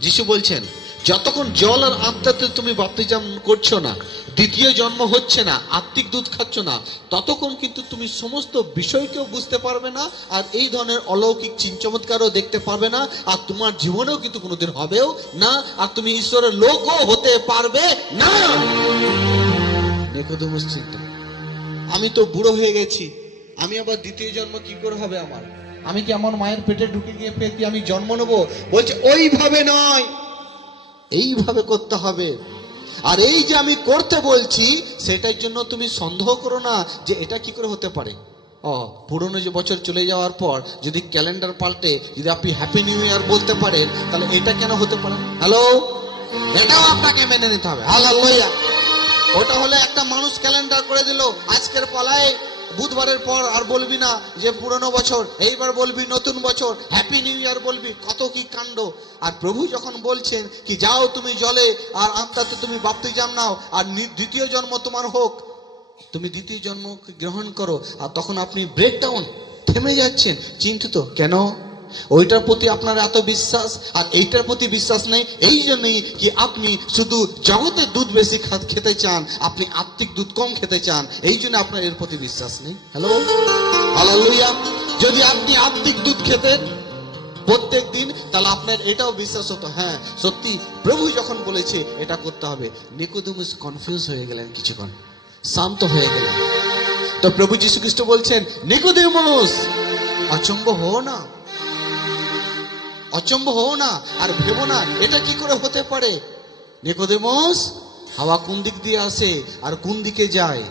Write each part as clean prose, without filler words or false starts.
যিশু বলছেন যতক্ষণ জল আর আত্মাতে তুমি বাপ্তিস্ম করছো না, দ্বিতীয় জন্ম হচ্ছে না, আত্মিক দুধ খাচ্ছ না, ততক্ষণ কিন্তু তুমি সমস্ত বিষয়কেও বুঝতে পারবে না, আর এই ধরনের অলৌকিক চিনচমৎকারও দেখতে পারবে না, আর তোমার জীবনেও কিন্তু কোনোদিন হবেও না, আর তুমি ঈশ্বরের লোকও হতে পারবে না। নিকোদেমুস চিন্তা, আমি তো বুড়ো হয়ে গেছি, আমি আবার দ্বিতীয় জন্ম কি করে হবে আমার? আমি কি আমার মায়ের পেটে ঢুকে গিয়ে কি আমি জন্ম নেবো? বলছে ওইভাবে নয়, এইভাবে করতে হবে। আর এই যে আমি করতে বলছি সেটার জন্য তুমি সন্দেহ করো না যে এটা কি করে হতে পারে। পুরনো যে বছর চলে যাওয়ার পর যদি ক্যালেন্ডার পাল্টে যদি আপনি হ্যাপি নিউ ইয়ার বলতে পারেন, তাহলে এটা কেন হতে পারে? হ্যালো, এটাও আপনাকে মেনে নিতে হবে। হালেলুয়া। ওটা হলে একটা মানুষ ক্যালেন্ডার করে দিল, আজকের পালায় বুধবারের পর আর বলবি না যে পুরনো বছর, এইবার বলবি নতুন বছর, হ্যাপি নিউ ইয়ার বলবি, কত কি কাণ্ড। আর প্রভু যখন বলছেন কি যাও তুমি জলে আর আত্মাতে তুমি বাপ্তিস্ম নাও আর দ্বিতীয় জন্ম তোমার হোক, তুমি দ্বিতীয় জন্ম গ্রহণ করো, আর তখন আপনি ব্রেকডাউন, থেমে যাচ্ছেন, চিন্তিত কেন? ওইটার প্রতি আপনার এত বিশ্বাস আর এইটার প্রতি বিশ্বাস নেই। এই জন্যই কি আপনি শুধু জগতের দুধ বেশি খেতে চান, আপনি আত্মিক দুধ কম খেতে চান, এই জন্য আপনার এর প্রতি বিশ্বাস নেই। Hello, hallelujah. যদি আপনি আত্মিক দুধ খেতেন প্রত্যেক দিন, তাহলে আপনার এটাও বিশ্বাস হতো, হ্যাঁ সত্যি প্রভু যখন বলেছে এটা করতে হবে। নিকোদেমুস কনফিউজ হয়ে গেলেন, কিছুক্ষণ শান্ত হয়ে গেলেন। তো প্রভু যীশু খ্রিস্ট বলছেন, নিকোদেমুস অচম্ব হও না, অচম্ব হও না, আর ভেবো না এটা কি করে হতে পারে। নিকোদেমুস, হাওয়া কোন দিক দিয়ে আসে আর কোন দিকে যায়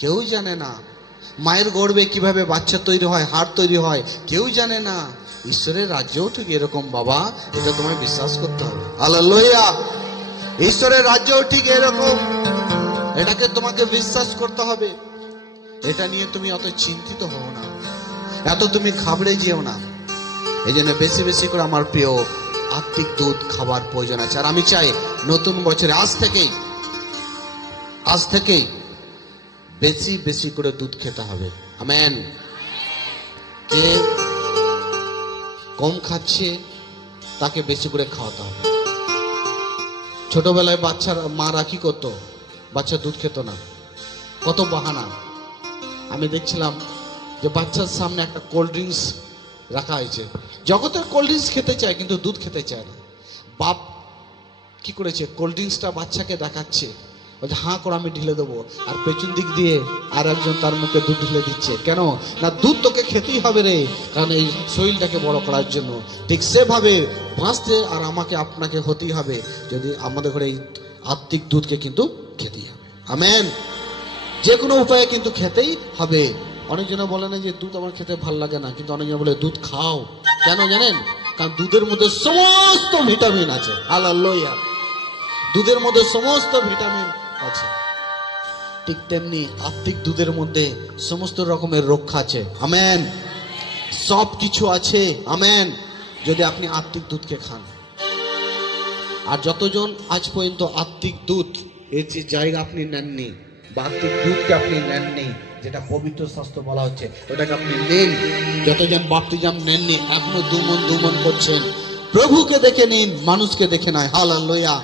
কেউ জানে না। মায়ের গর্ভে কিভাবে বাচ্চা তৈরি হয়, হাড় তৈরি হয়, কেউ জানে না। ঈশ্বরের রাজ্যও ঠিক এরকম বাবা, এটা তোমায় বিশ্বাস করতে হবে। হালেলুয়া। ঈশ্বরের রাজ্যও ঠিক এরকম, এটাকে তোমাকে বিশ্বাস করতে হবে। এটা নিয়ে তুমি অত চিন্তিত হও না, এত তুমি ঘাবড়ে যেও না। এই জন্য বেশি বেশি করে আমার প্রিয় আত্মিক দুধ খাবার প্রয়োজন আছে। আর আমি চাই নতুন বছরে আজ থেকেই বেশি বেশি করে দুধ খেতে হবে। আমেন। যে কম খাচ্ছে তাকে বেশি করে খাওয়াতে হবে। ছোটবেলায় বাচ্চার মারা কি করতো? বাচ্চা দুধ খেত না, কত বাহানা। আমি দেখছিলাম যে বাচ্চার সামনে একটা কোল্ড ড্রিঙ্কস রাখা হয়েছে, জগতের কোল্ড ড্রিঙ্কস খেতে চায় কিন্তু দুধ খেতে চায় না। বাপ কি করেছে, কোল্ড ড্রিঙ্কসটা বাচ্চাকে দেখাচ্ছে, বলছে হাঁ করে আমি ঢেলে দেবো, আর পেছন দিক দিয়ে আর একজন তার মুখে দুধ ঢেলে দিচ্ছে। কেন না, দুধ তোকে খেতেই হবে রে, কারণ এই শরীরটাকে বড় করার জন্য। ঠিক সেভাবে বাঁচতে আর আমাকে আপনাকে হতেই হবে, যদি আমাদের ঘরে এই আত্মিক দুধকে কিন্তু খেতেই হবে। আমেন। যে কোনো উপায়ে কিন্তু খেতেই হবে। অনেকজনে বলে না যে দুধ আমার খেতে ভালো লাগে না, কিন্তু অনেকজন বলে দুধ খাও। কেন জানেন? কারণ দুধের মধ্যে সমস্ত ভিটামিন আছে। হালেলুয়া। দুধের মধ্যে সমস্ত ভিটামিন আছে। ঠিক তেমনি আত্মিক দুধের মধ্যে সমস্ত রকমের রক্ষা আছে। আমেন। সব কিছু আছে। আমেন। যদি আপনি আত্মিক দুধকে খান। আর যতজন আজ পর্যন্ত আত্মিক দুধ এর যে জায়গা আপনি নেননি, বা আত্মিক দুধকে আপনি নেননি, যেটা পবিত্র শাস্ত্র বলা হচ্ছে, ওটাকে আপনি নেন। যতজন বাপ্তিস্ম নেননি, এখনো দুমন করছেন, প্রভুকে দেখে নিন, মানুষকে দেখে নয়। হালেলুয়া।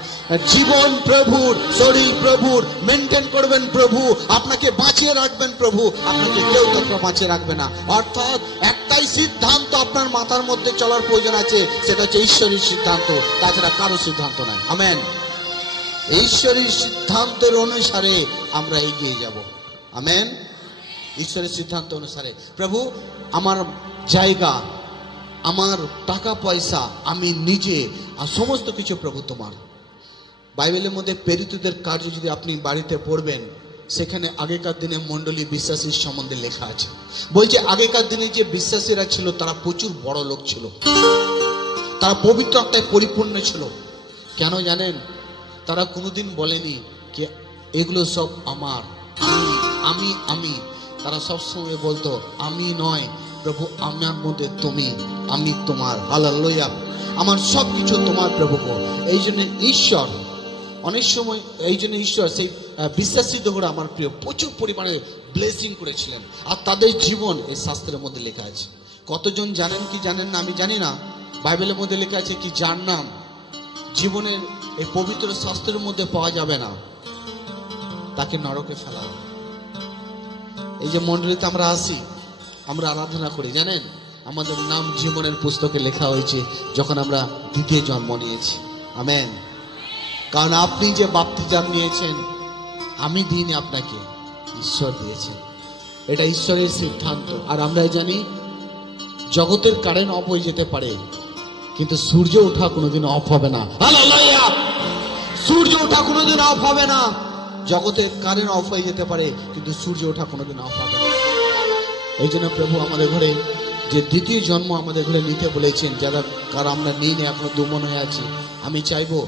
জীবন প্রভুর, শরীর প্রভুর, মেনটেন করবেন প্রভু, আপনাকে বাঁচিয়ে রাখবেন প্রভু, আপনাকে কেউ তত বাঁচিয়ে রাখবে না। অর্থাৎ একটাই সিদ্ধান্ত আপনার মাথার মধ্যে চলার প্রয়োজন আছে, সেটা হচ্ছে ঈশ্বরের সিদ্ধান্ত, তাছাড়া কারো সিদ্ধান্ত নয়। আমেন। ঈশ্বরের সিদ্ধান্তের অনুসারে আমরা এগিয়ে যাব। আমেন। ঈশ্বরের সিদ্ধান্ত অনুসারে, প্রভু আমার জায়গা, আমার টাকা পয়সা, আমি নিজে, আর সমস্ত কিছু প্রভু তোমার। বাইবেলের মধ্যে প্রেরিতদের কার্য যদি আপনি বাড়িতে পড়বেন, সেখানে আগেকার দিনে মণ্ডলী বিশ্বাসীর সম্বন্ধে লেখা আছে। বলছে আগেকার দিনে যে বিশ্বাসীরা ছিল তারা প্রচুর বড় লোক ছিল, তারা পবিত্র আত্মায় পরিপূর্ণ ছিল। কেন জানেন? তারা কোনোদিন বলেনি যে এগুলো সব আমার, আমি আমি। তারা সবসময় বলতো আমি নয় প্রভু, আমার মধ্যে তুমি, আমি তোমার। হালেলুয়া। আমার সব কিছু তোমার প্রভু। এই জন্য ঈশ্বর অনেক সময়, এই জন্য ঈশ্বর সেই বিশ্বাসীদের করে আমার প্রিয় প্রচুর পরিমাণে ব্লেসিং করেছিলেন, আর তাদের জীবন এই শাস্ত্রের মধ্যে লেখা আছে। কতজন জানেন কি জানেন না আমি জানি না, বাইবেলের মধ্যে লেখা আছে কি, যার নাম জীবনের এই পবিত্র শাস্ত্রের মধ্যে পাওয়া যাবে না, তাকে নরকে ফেলা হবে। এই যে মণ্ডলীতে আমরা আসি, আমরা আরাধনা করি, জানেন আমাদের নাম জীবনের পুস্তকে লেখা হয়েছে যখন আমরা দ্বিতীয় জন্ম নিয়েছি। আমেন। কারণ আপনি যে বাপ্তিস্ম নিয়েছেন আমি দিইনি, আপনাকে ঈশ্বর দিয়েছেন। এটা ঈশ্বরের সিদ্ধান্ত। আর আমরা জানি জগতের কারেন্ট অফ হয়ে যেতে পারে, কিন্তু সূর্য ওঠা কোনোদিন অফ হবে না। হালেলুয়া! সূর্য ওঠা কোনোদিন অফ হবে না। জগতের কারেন্ট অফ হয়ে যেতে পারে, কিন্তু সূর্য ওঠা কোনোদিন অফ হবে না। এই জন্য প্রভু আমাদের ঘরে যে দ্বিতীয় জন্ম আমাদের ঘরে নিতে বলেছেন, যারা কারণ আমরা নিই না, এখনো দুমন হয়ে আছি, আমি চাইবো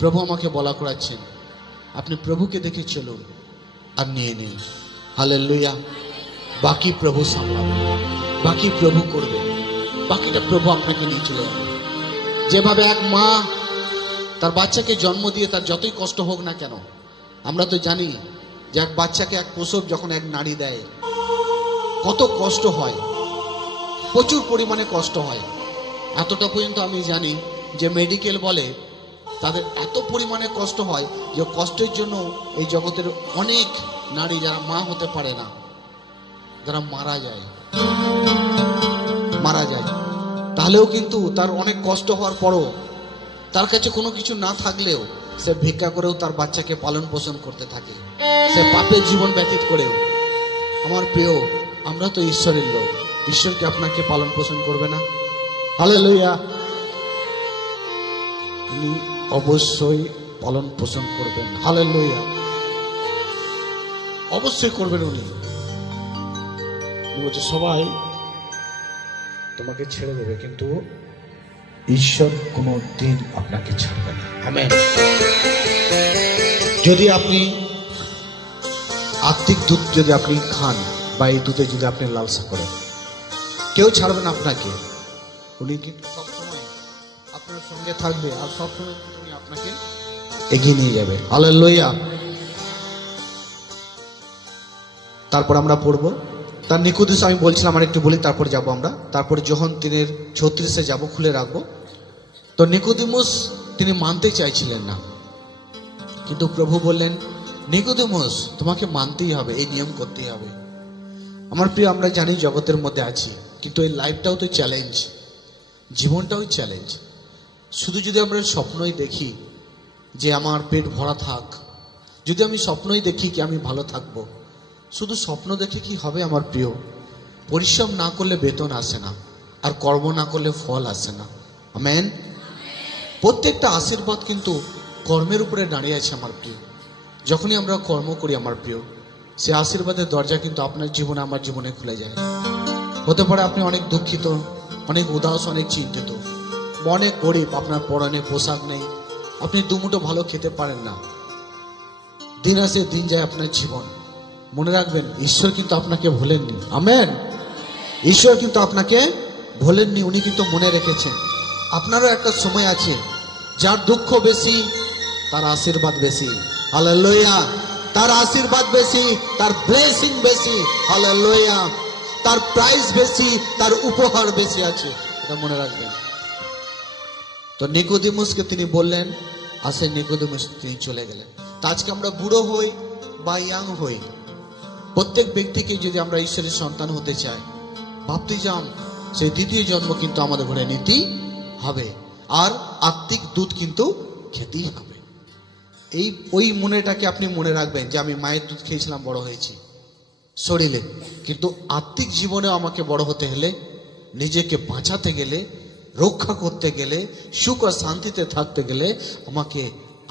প্রভু আমাকে বলা করাচ্ছেন, আপনি প্রভুকে দেখে চলুন আর নিয়ে নিন। হালেলুয়া! বাকি প্রভু সামলাবে, বাকি প্রভু করবে, বাকিটা প্রভু আপনাকে নিয়ে চলে যাবে। যেভাবে এক মা তার বাচ্চাকে জন্ম দিয়ে তার যতই কষ্ট হোক না কেন, আমরা তো জানি যে এক বাচ্চাকে এক প্রসব যখন এক নারী দেয় কত কষ্ট হয়, প্রচুর পরিমাণে কষ্ট হয়। এতটা পর্যন্ত আমি জানি যে মেডিকেল বলে তাদের এত পরিমাণে কষ্ট হয় যে কষ্টের জন্য এই জগতের অনেক নারী যারা মা হতে পারে না, যারা মারা যায়। তাহলেও কিন্তু তার অনেক কষ্ট হওয়ার পরও তার কাছে কোনো কিছু না থাকলেও সে ভিক্ষা করেও তার বাচ্চাকে পালন পোষণ করতে থাকে, সে পাপের জীবন ব্যতীত করেও। আমার প্রিয়, আমরা তো ঈশ্বরের লোক, ঈশ্বরকে আপনাকে পালন পোষণ করবে না? হালেলুয়া! উনি অবশ্যই পালন পোষণ করবেন। হালেলুয়া! অবশ্যই করবেন উনি। বলছে সবাই তোমাকে ছেড়ে দেবে, কিন্তু ঈশ্বর কোনো দিন আপনাকে ছাড়বে না। আমেন। যদি আপনি আত্মিক দুধ যদি আপনি খান বা এই দুধে যদি আপনি লালসা করেন, কেউ ছাড়বেন আপনাকে। উনি কিন্তু সবসময় আপনার সঙ্গে থাকবে আর সবসময় উনি আপনাকে এগিয়ে নিয়ে যাবে। হালেলুয়া! তারপর আমরা পড়বো তার নিকোদিস, আমি বলছিলাম আর একটু বলি, তারপর যাব আমরা। তারপরে যোহন 3:36 যাব, খুলে রাখবো। তো নিকোদিমুস তিনি মানতে চাইছিলেন না, কিন্তু প্রভু বললেন, নিকোদিমুস তোমাকে মানতেই হবে, এই নিয়ম করতেই হবে। আমার প্রিয়, আমরা জানি জগতের মধ্যে আছি, কিন্তু এই লাইফটাও তো চ্যালেঞ্জ, জীবনটাও চ্যালেঞ্জ। শুধু যদি আমরা স্বপ্নই দেখি যে আমার পেট ভরা থাক, যদি আমি স্বপ্নই দেখি কি আমি ভালো থাকবো, শুধু স্বপ্ন দেখে কি হবে আমার প্রিয়? পরিশ্রম না করলে বেতন আসে না, আর কর্ম না করলে ফল আসে না। আমেন। প্রত্যেকটা আশীর্বাদ কিন্তু কর্মের উপরে দাঁড়িয়ে আছে আমার প্রিয়। যখনই আমরা কর্ম করি আমার প্রিয়, সে আশীর্বাদের দরজা কিন্তু আপনার জীবনে আমার জীবনে খুলে যায়। হতে পারে আপনি অনেক দুঃখিত, অনেক উদাস, অনেক চিন্তিত, অনেক গরিব, আপনার পরনে পোশাক নেই, আপনি দুমুঠো ভালো খেতে পারেন না, দিন আসে দিন যায় আপনার জীবন। মনে রাখবেন, ঈশ্বর কিন্তু আপনাকে ভোলেননি। আমেন। ঈশ্বর কিন্তু আপনাকে ভোলেননি, উনি কিন্তু মনে রেখেছেন। আপনারও একটা সময় আছে, যার দুঃখ বেশি তার আশীর্বাদ বেশি। হালেলুয়া! তার আশীর্বাদ বেশি, তার ব্লেসিং বেশি। হালেলুয়া! তার প্রাইজ বেশি, তার উপহার বেশি আছে, এটা মনে রাখবেন। তো নিকোদিমুসকে তিনি বললেন, আসে নিকোদিমুস, তিনি চলে গেলেন। তা আজকে আমরা বুড়ো হই বা ইয়াং হই, প্রত্যেক ব্যক্তিকে যদি আমরা ঈশ্বরের সন্তান হতে চাই, বাপ্তিস্ম সেই দ্বিতীয় জন্ম কিন্তু আমাদের ঘরে নিতেই হবে, আর আত্মিক দুধ কিন্তু খেতেই হবে। ওই মনেটাকে আপনি মনে রাখবেন যে আমি মায়ের দুধ খেয়েছিলাম, বড় হয়েছি শরীরে, কিন্তু আত্মিক জীবনে আমাকে বড় হতে হলে, নিজেকে বাঁচাতে গেলে, রক্ষা করতে গেলে, সুখ আর শান্তিতে থাকতে গেলে আমাকে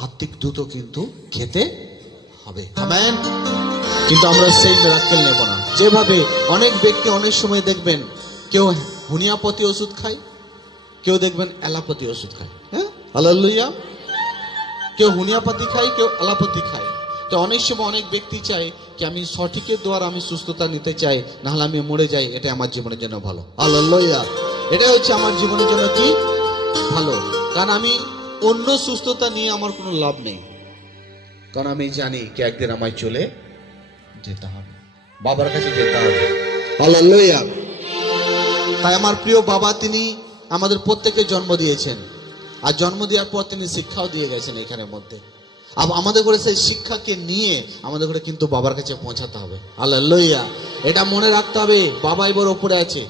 আত্মিক দুধও কিন্তু খেতে হবে। আমেন। কিন্তু আমরা সেই মিরাক্কেল নেব না। যেভাবে অনেক ব্যক্তি অনেক সময় দেখবেন, কেউ হোমিওপ্যাথি ওষুধ খায়, কেউ দেখবেন অ্যালোপ্যাথি ওষুধ খায়। হ্যাঁ, হালেলুয়া! কেউ হোমিওপ্যাথি খায়, কেউ অ্যালোপ্যাথি খায়। তো অনেক সময় অনেক ব্যক্তি চায় কি আমি সঠিকের দ্বারা আমি সুস্থতা নিতে চাই, নাহলে আমি মরে যাই, এটা আমার জীবনের জন্য ভালো। হালেলুয়া! এটা হচ্ছে আমার জীবনের জন্য কি ভালো, কারণ আমি অন্য সুস্থতা নিয়ে আমার কোনো লাভ নেই, কারণ আমি জানি কি একদিন আমায় চলে যেতে হবে, বাবার কাছে যেতে হবে। হালেলুয়া! তাই আমার প্রিয় বাবা তিনি আমাদের প্রত্যেককে জন্ম দিয়েছেন, আর জন্ম দেওয়ার পর তিনি শিক্ষাও দিয়ে গেছেন এখানের মধ্যে। আমাদের করে সেই শিক্ষাকে নিয়ে আমাদের করে কিন্তু বাবার কাছে পৌঁছাতে হবে। হালেলুয়া। এটা মনে রাখতে হবে, বাবা এবার ওপরে আছে।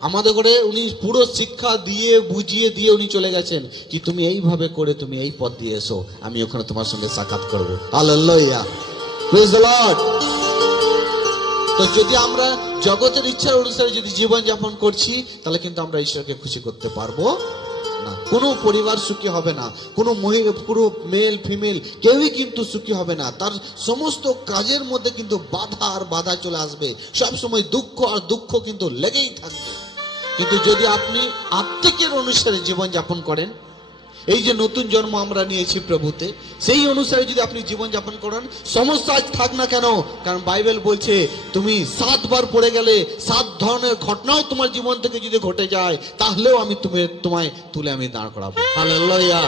আমাদের করে উনি পুরো শিক্ষা দিয়ে বুঝিয়ে দিয়ে উনি চলে গেছেন কি তুমি এইভাবে করে তুমি এই পথ দিয়ে এসো, আমি ওখানে তোমার সঙ্গে সাক্ষাৎ করবো। Hallelujah, praise the lord. তো যদি আমরা জগতের ইচ্ছার অনুসারে যদি জীবন যাপন করছি, তাহলে কিন্তু আমরা ঈশ্বরকে খুশি করতে পারবো না। কোনো পরিবার সুখী হবে না, কোনো মহিলা, পুরো মেল ফিমেল কেউই কিন্তু সুখী হবে না। তার সমস্ত কাজের মধ্যে কিন্তু বাধা আর বাধা চলে আসবে, সবসময় দুঃখ আর দুঃখ কিন্তু লেগেই থাকবে। কিন্তু যদি আপনি আত্মিকের অনুসারে জীবন যাপন করেন, এই যে নতুন জন্ম আমরা নিয়েছি প্রভুতে, সেই অনুসারে যদি আপনি জীবন যাপন করেন, সমস্যা আজ থাক না কেন, কারণ বাইবেল বলছে তুমি 7 বার পড়ে গেলে 7 ধরনের ঘটনাও তোমার জীবন থেকে যদি ঘটে যায়, তাহলেও আমি তোমায় তুলে আমি দাঁড় করাবো। হালেলুয়া।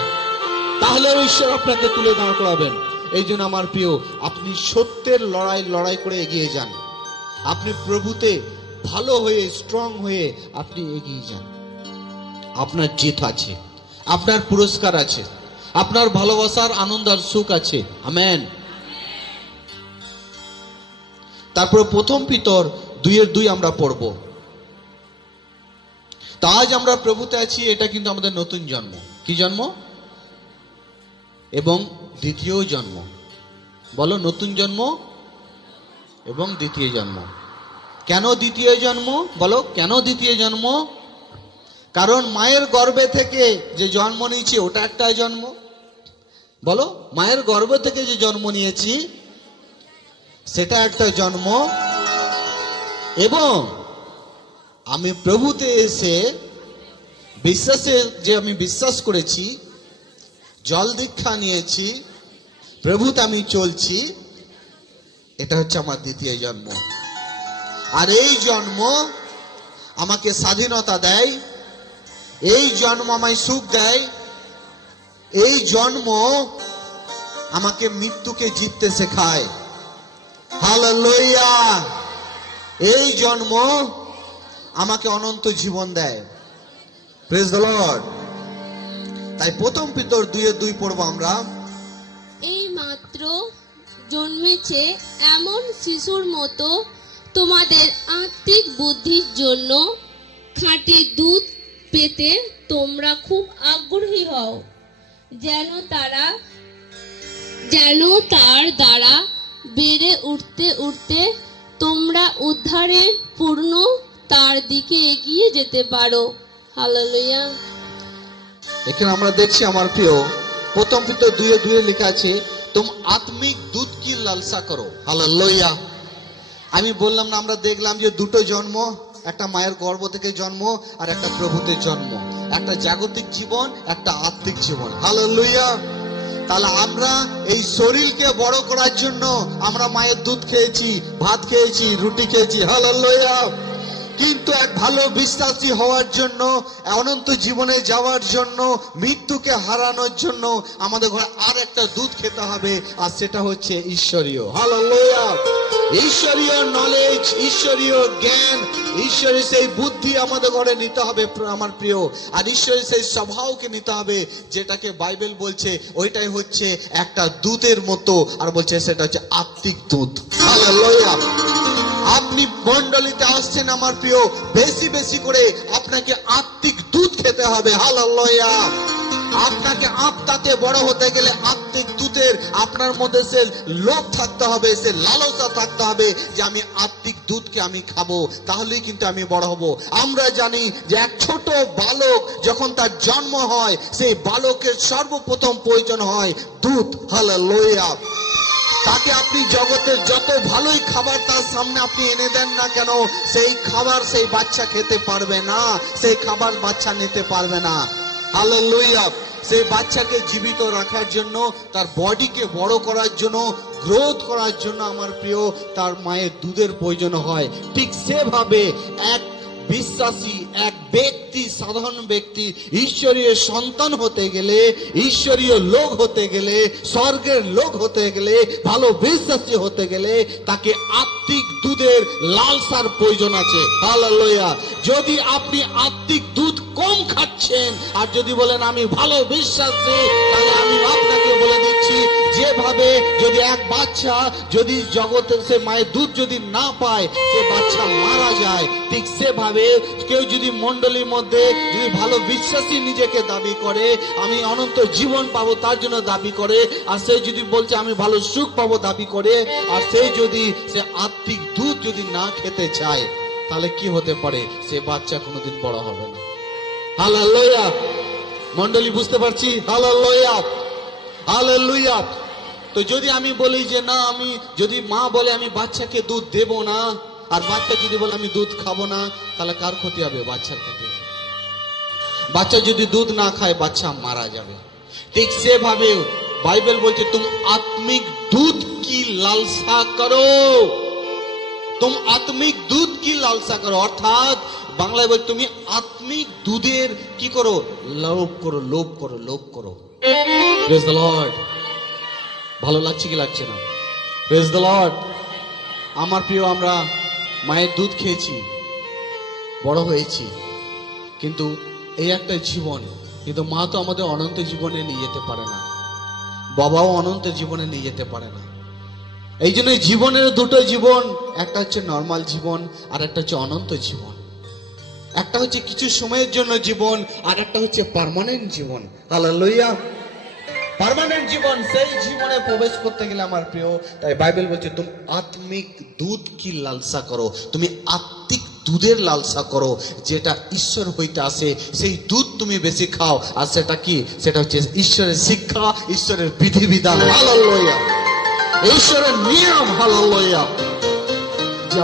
তাহলেও ঈশ্বর আপনাকে তুলে দাঁড় করাবেন। এই জন্য আমার প্রিয়, আপনি সত্যের লড়াই করে এগিয়ে যান। আপনি প্রভুতে ভালো হয়ে, স্ট্রং হয়ে আপনি এগিয়ে যান। আপনার জিত আছে, আপনার পুরস্কার আছে, আপনার ভালোবাসার আনন্দ আর সুখ আছে। আমেন। তারপরে প্রথম পিতর 2:2 আমরা পড়ব। তা আজ আমরা প্রভুতে আছি, এটা কিন্তু আমাদের নতুন জন্ম। কি জন্ম? এবং দ্বিতীয় জন্ম। বলো, নতুন জন্ম এবং দ্বিতীয় জন্ম। কেন দ্বিতীয় জন্ম? বলো, কেন দ্বিতীয় জন্ম? কারণ মায়ের গর্ভে থেকে যে জন্ম নিয়েছি ওটা একটা জন্ম। বলো, মায়ের গর্ভ থেকে যে জন্ম নিয়েছি সেটা একটা জন্ম, এবং আমি প্রভুতে এসে আমি বিশ্বাস করেছি, জল দীক্ষা নিয়েছি, প্রভুতে আমি চলছি, এটা হচ্ছে আমার দ্বিতীয় জন্ম। আর এই জন্ম আমাকে স্বাধীনতা দেয়, এই জন্ম আমায় সুখ দেয়, এই জন্ম আমাকে মৃত্যুকে জিততে শেখায়। হালেলুয়া। এই জন্ম আমাকে অনন্ত জীবন দেয়। Praise the lord. তাই প্রথম পিতর 2:2 পড়বো আমরা। এই মাত্র জন্মেছে এমন শিশুর মতো তোমাদের আত্মিক বুদ্ধির জন্য খাঁটি দুধ পেতে তোমরা খুব আগ্রহী হও, যেন তার দ্বারা বেড়ে উঠতে উঠতে তোমরা উদ্ধারের পূর্ণ তার দিকে এগিয়ে যেতে পারো। হালেলুয়া। এখানে আমরা দেখছি আমার প্রিয়, প্রথম পিতর 2:2 লেখা আছে, तुम आत्मिक दूध की लालसा करो। हालेलुया। আমি বললাম না, আমরা দেখলাম যে দুটো জন্ম, একটা মায়ের গর্ভ থেকে জন্ম আর একটা প্রভুতে জন্ম, একটা জাগতিক জীবন, একটা আত্মিক জীবন। হালেলুয়া। তাহলে আমরা এই শরীরকে বড় করার জন্য আমরা মায়ের দুধ খেয়েছি, ভাত খেয়েছি, রুটি খেয়েছি। হালেলুয়া। কিন্তু এক ভালো বিশ্বাসী হওয়ার জন্য, অনন্ত জীবনে যাওয়ার জন্য, মৃত্যুকে হারানোর জন্য আমাদের ঘরে আর একটা দুধ খেতে হবে, আর সেটা হচ্ছে ঈশ্বরীয়। হালেলুয়া। ঈশ্বরীয় নলেজ, ঈশ্বরীয় জ্ঞান, ঈশ্বরের সেই বুদ্ধি আমাদের ঘরে নিতে হবে আমার প্রিয়। আর ঈশ্বরের সেই স্বভাবকে নিতে হবে, যেটাকে বাইবেল বলছে ওইটাই হচ্ছে একটা দুধের মতো, আর বলছে সেটা হচ্ছে আত্মিক দুধ। হালেলুয়া। আপনি মণ্ডলীতে আসছেন আমার প্রিয়, বেশি বেশি করে আপনাকে আত্মিক দুধ খেতে হবে। হালেলুয়া। আপনাকে আত্মাতে বড় হতে গেলে আত্মিক দুধের আপনার মধ্যে সে লোভ থাকতে হবে, সে লালসা থাকতে হবে যে আমি আত্মিক দুধকে আমি খাবো, তাহলেই কিন্তু আমি বড় হব। আমরা জানি যে এক ছোট বালক যখন তার জন্ম হয়, সেই বালকের সর্বপ্রথম প্রয়োজন হয় দুধ। হালেলুয়া। তাকে আপনি জগতের যত ভালোই খাবার তার সামনে আপনি এনে দেন না কেন, সেই খাবার সেই বাচ্চা খেতে পারবে না, সেই খাবার বাচ্চা নিতে পারবে না। হালেলুয়া। সেই বাচ্চাকে জীবিত রাখার জন্য, তার বডিকে বড় করার জন্য, গ্রোথ করার জন্য আমার প্রিয় তার মায়ের দুধের প্রয়োজন হয়। ঠিক সেভাবে এক বিশ্বাসী এক ব্যক্তি, সাধারণ ব্যক্তি ঈশ্বরীয় সন্তান হতে গেলে, ঈশ্বরীয় লোক হতে গেলে, স্বর্গের লোক হতে গেলে, ভালো বিশ্বাসী হতে গেলে তাকে আত্মিক দুধের লালসার প্রয়োজন আছে। হালেলুয়া। যদি আপনি আত্মিক দুধ কম খাচ্ছেন আর যদি বলেন আমি ভালো বিশ্বাসী, তাহলে আমি আপনাকে বলে দিচ্ছি, যেভাবে যদি এক বাচ্চা যদি জগতের সে মায়ের দুধ যদি না পায় সে বাচ্চা মারা যায়, ঠিক সেভাবে কেউ যদি মণ্ডলীর মধ্যে যদি ভালো বিশ্বাসী নিজেকে দাবি করে, আমি অনন্ত জীবন পাবো তার জন্য দাবি করে, আর সে যদি বলছে আমি ভালো সুখ পাবো দাবি করে, আর সে যদি সে আত্মিক দুধ যদি না খেতে চায়, তাহলে কি হতে পারে? সে বাচ্চা কোনোদিন বড় হবে না। হালেলুয়া। মণ্ডলী বুঝতে পারছি? Hallelujah, hallelujah. তো যদি আমি বলি যে না, আমি যদি মা বলে আমি বাচ্চাকে দুধ দেব না, আর বাচ্চা যদি বলে আমি দুধ খাবো না, তাহলে কার ক্ষতি হবে? বাচ্চার ক্ষতি হবে। বাচ্চা যদি দুধ না খায় বাচ্চা মারা যাবে। ঠিক সেভাবে বাইবেল বলছে তুমি আত্মিক দুধ কি লালসা করো, तुम आत्मिक दूध की लालसा करो, अर्थात बांग्लाয় বল তুমি আত্মিক দুধের কি করো? লোভ করো, লোভ করো, লোভ করো। Praise the lord. ভালো লাগছে কি লাগছে না? Praise the lord. আমার প্রিয়, আমরা মায়ের দুধ খেয়েছি, বড় হয়েছি, কিন্তু এই একটা জীবন, কিন্তু মা তো আমাদের অনন্ত জীবনে নিয়ে যেতে পারে না, বাবাও অনন্ত জীবনে নিয়ে যেতে পারে না। এই জন্য জীবনের দুটো জীবন, একটা হচ্ছে নর্মাল জীবন আর একটা হচ্ছে অনন্ত জীবন। একটা হচ্ছে কিছু সময়ের জন্য জীবন আর একটা হচ্ছে পার্মানেন্ট জীবন। হালেলুয়া। পার্মানেন্ট জীবন, সেই জীবনে প্রবেশ করতে গেলে আমার প্রিয়, তাই বাইবেল বলছে তুমি আত্মিক দুধ কি লালসা করো, তুমি আত্মিক দুধের লালসা করো, যেটা ঈশ্বর হইতে আসে সেই দুধ তুমি বেশি খাও। আর সেটা কি? সেটা হচ্ছে ঈশ্বরের শিক্ষা, ঈশ্বরের বিধিবিধান। হালেলুয়া। ঈশ্বরের নিয়ম। হালেলুয়া। যে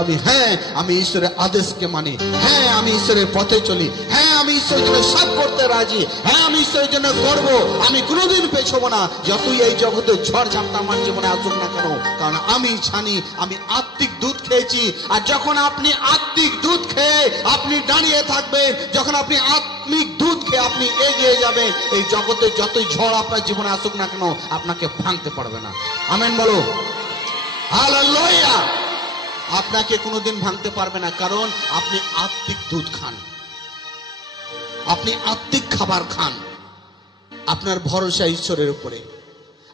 আমি ঈশ্বরের আদেশকে মানি, হ্যাঁ আমি ঈশ্বরের পথে চলি, হ্যাঁ আমি ঈশ্বরের জন্য সব করতে রাজি, হ্যাঁ আমি ঈশ্বরের জন্য করব, আমি কোনোদিন পেছবো না, যতই এই জগতে ঝড় ঝাপটা আমার জীবনে আসুক না কেন, কারণ আমি জানি আমি আত্মিক দুধ খেয়েছি। আর যখন আপনি আত্মিক দুধ খেয়ে আপনি দাঁড়িয়ে থাকবেন, যখন আপনি আত্মিক দুধ খেয়ে আপনি এগিয়ে যাবেন, এই জগতে যতই ঝড় আপনার জীবনে আসুক না কেন আপনাকে ভাঙতে পারবে না। আমেন বলো। হালেলুয়া। আপনাকে কোনোদিন ভাঙতে পারবে না, কারণ আপনি আত্মিক দুধ খান, আপনি আত্মিক খাবার খান। আপনার ভরসা ঈশ্বরের উপরে,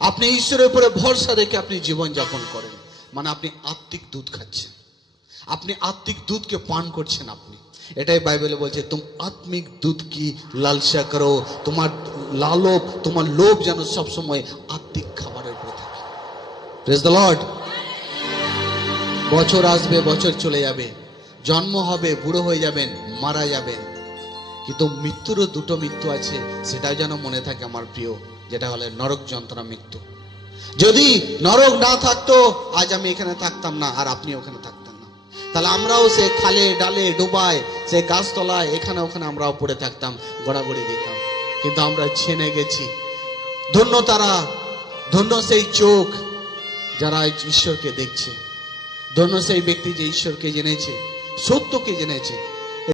আপনি ঈশ্বরের উপরে ভরসা রেখে আপনি জীবন যাপন করেন, মানে আপনি আত্মিক দুধ খাচ্ছেন, আপনি আত্মিক দুধকে পান করছেন। আপনি এটাই বাইবেলে বলছে তুম আত্মিক দুধ কি লালসা করো, তোমার লালব, তোমার লোভ যেন সবসময় আত্মিক খাবারের উপরে থাকে। Praise the lord. বছর আসবে, বছর চলে যাবে, জন্ম হবে, বুড়ো হয়ে যাবেন, মারা যাবেন, কিন্তু মৃত্যুরও দুটো মৃত্যু আছে, সেটাও যেন মনে থাকে আমার প্রিয়, যেটা হলো নরক যন্ত্রণা মৃত্যু। যদি নরক না থাকতো আজ আমি এখানে থাকতাম না আর আপনি ওখানে থাকতেন না, তাহলে আমরাও সে খালে ডালে ডোবায়, সে গাছতলায় এখানে ওখানে আমরাও পড়ে থাকতাম, গড়াগড়ি দিতাম। কিন্তু আমরা ছেনে গেছি। ধন্য তারা, ধন্য সেই চোখ যারা ঈশ্বরকে দেখছে, ধন্য সেই ব্যক্তি যে ঈশ্বরকে জেনেছে, সত্যকে জেনেছে।